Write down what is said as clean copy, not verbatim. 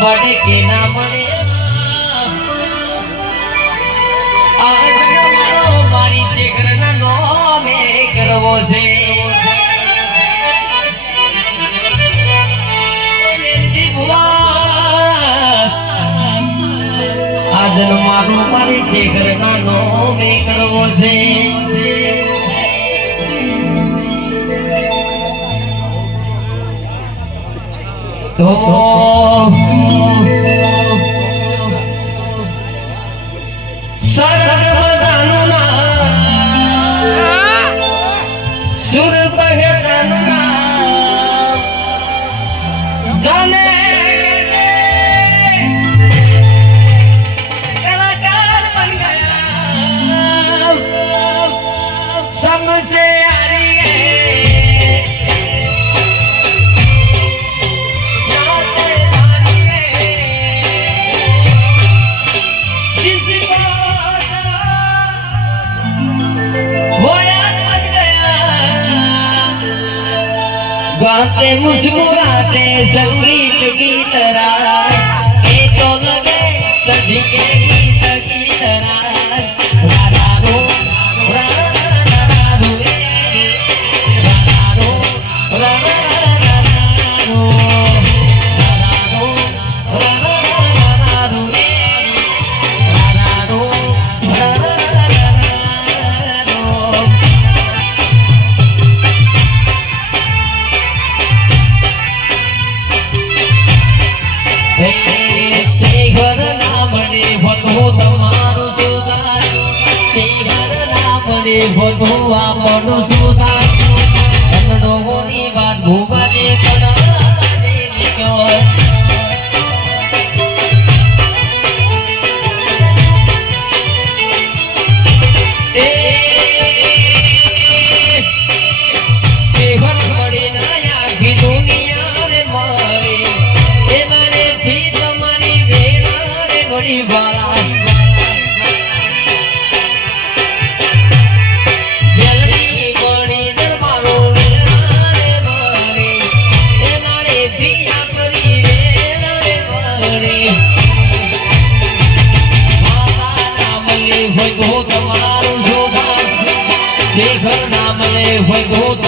મળે કે ના મળે મારી ચેકરના નોમે કરવો છે આજનો મારો મારી ચેકરના નોમે કરવો છે તો સર્વદાનું નામ સુર ભગતનું નામ જાને કલાકાર બન ગયા સમસે હારી ગए गाते मुस्कुराते संगीत की तरह ये तो लगे सभी के गीत की तरह राधा रो राधा रो राधा रो राधा रो ભગવા પડો સુધા કનડો ગોરી વાત ભૂવાજે કનડાજે નીકળ્યો એ જીવન મળી નયા કી દુનિયા રે મારી એ મને થી તમારી વેણા રે ગોરી વાળા હોય તો